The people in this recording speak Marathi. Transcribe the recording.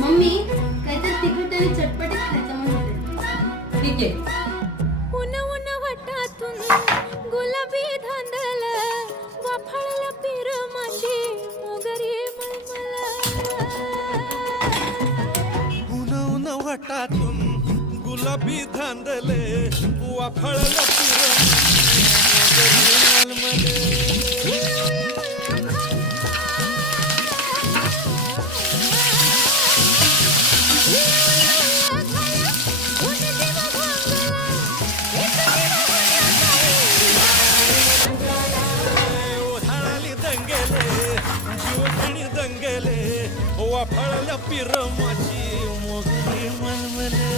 मम्मी काहीतरी तिखट आणि चटपटीत खायचं म्हणते. ठीक आहे. उन उन वटातून गुलाबी धांदल वाफाळला पिर माझी मोगरी मळमळ. उन उन वटातून गुलाबी धांदले वाफळला दंगेले वाफळला पिर माझी मोगरी मलमले.